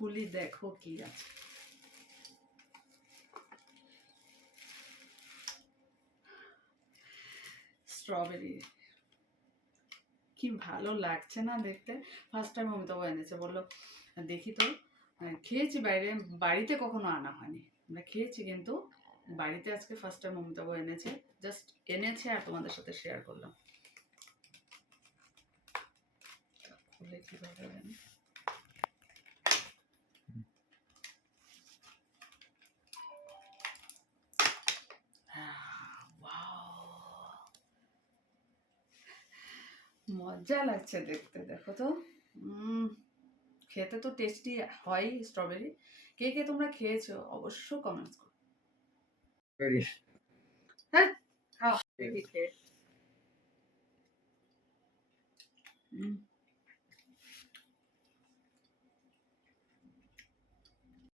খুলি, দেখো কি আছে। স্ট্রবেরি, কি ভালো লাগছে না দেখতে। ফার্স্ট টাইম অমিতাভ এনেছে, বললো দেখি তো। খেয়েছি বাইরে, বাড়িতে কখনো আনা হয়নি, আমরা খেয়েছি কিন্তু বাড়িতে আজকে ফার্স্ট টাইম অমিতাভ এনেছে। জাস্ট এনেছে আর তোমাদের সাথে শেয়ার করলাম। খুলে কিভাবে জানি। মজা লাগছে দেখতে, দেখো তো। খেতে তো টেস্টি হয় স্ট্রবেরি। কে কে তোমরা খেয়েছো অবশ্য কমেন্টস করো। হ্যাঁ, খাও দেখি খেয়ে।